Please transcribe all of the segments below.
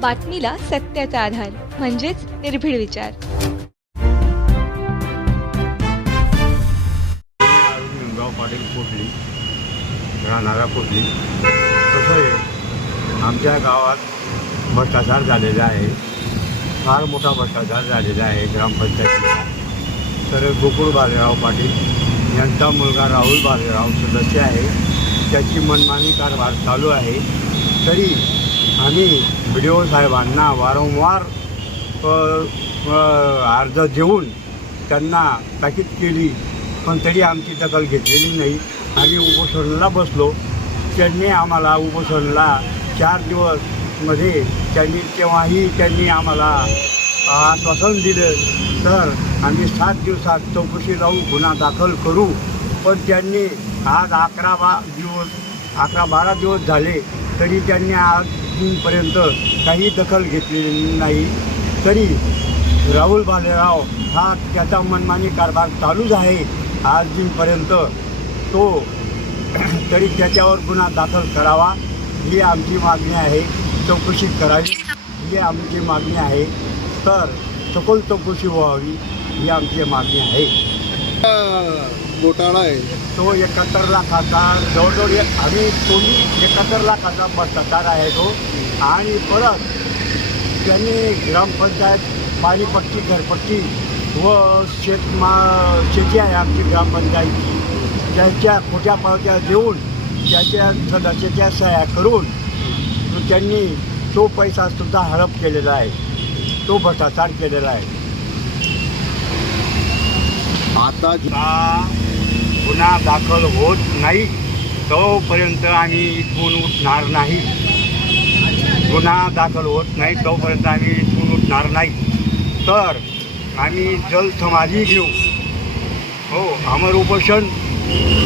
बातमीला सत्याचा आधार म्हणजेच निर्भीड विचार. निमगाव पाटील पोटली राहणारा पोटली. कसं आहे आमच्या गावात भ्रष्टाचार झालेला आहे. फार मोठा भ्रष्टाचार झालेला आहे ग्रामपंचायतीचा. तर गोकुळ बालेराव पाटील यांचा मुलगा राहुल बालेराव सदस्य आहे. त्याची मनमानी कारभार चालू आहे. तरी आम्ही बी डी ओ साहेबांना वारंवार अर्ज देऊन त्यांना ताकीद केली पण तरी आमची दखल घेतलेली नाही. आम्ही उपोषणाला बसलो. त्यांनी आम्हाला उपोषणाला चार दिवसमध्ये त्यांनी तेव्हाही त्यांनी आम्हाला आश्वासन दिलं. तर आम्ही सात दिवसात चौकशी लावून गुन्हा दाखल करू. पण त्यांनी आज अकरा बा दिवस अकरा बारा दिवस झाले तरी त्यांनी आज आजपर्यंत काही दखल घेतलेली नाही. तरी राहुल भालेराव हा त्याचा मनमानी कारभार चालूच आहे. आज दिनपर्यंत तो तरी त्याच्यावर गुन्हा दाखल करावा ही आमची मागणी आहे. चौकशी करावी ही आमची मागणी आहे. तर सखोल चौकशी व्हावी ही आमची मागणी आहे. घोटाळा आहे. तो एकाहत्तर लाखाचा जवळजवळ एक आम्ही कोणी एकाहत्तर लाखाचा भ्रष्टाचार आहे तो. आणि परत त्यांनी ग्रामपंचायत पाणीपट्टी घरपट्टी व शेतमा शेती आहे आमची ग्रामपंचायतची त्यांच्या खोट्या पावत्या देऊन त्याच्या सदस्याच्या सह्या करून तो त्यांनी तो पैसासुद्धा हडप केलेला आहे. तो भ्रष्टाचार केलेला आहे. आता गुन्हा दाखल होत नाही तोपर्यंत आम्ही इथून उठणार नाही. गुन्हा दाखल होत नाही तोपर्यंत आम्ही इथून उठणार नाही. तर आम्ही जल समाधी घेऊ. हो अमर उपोषण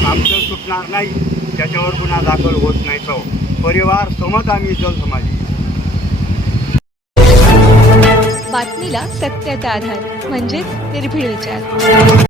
आमचं सुटणार नाही त्याच्यावर गुन्हा दाखल होत नाही तो. परिवार समज आम्ही जल समाधी बातमीला सत्याचा आधार म्हणजेच निर्भीड विचार.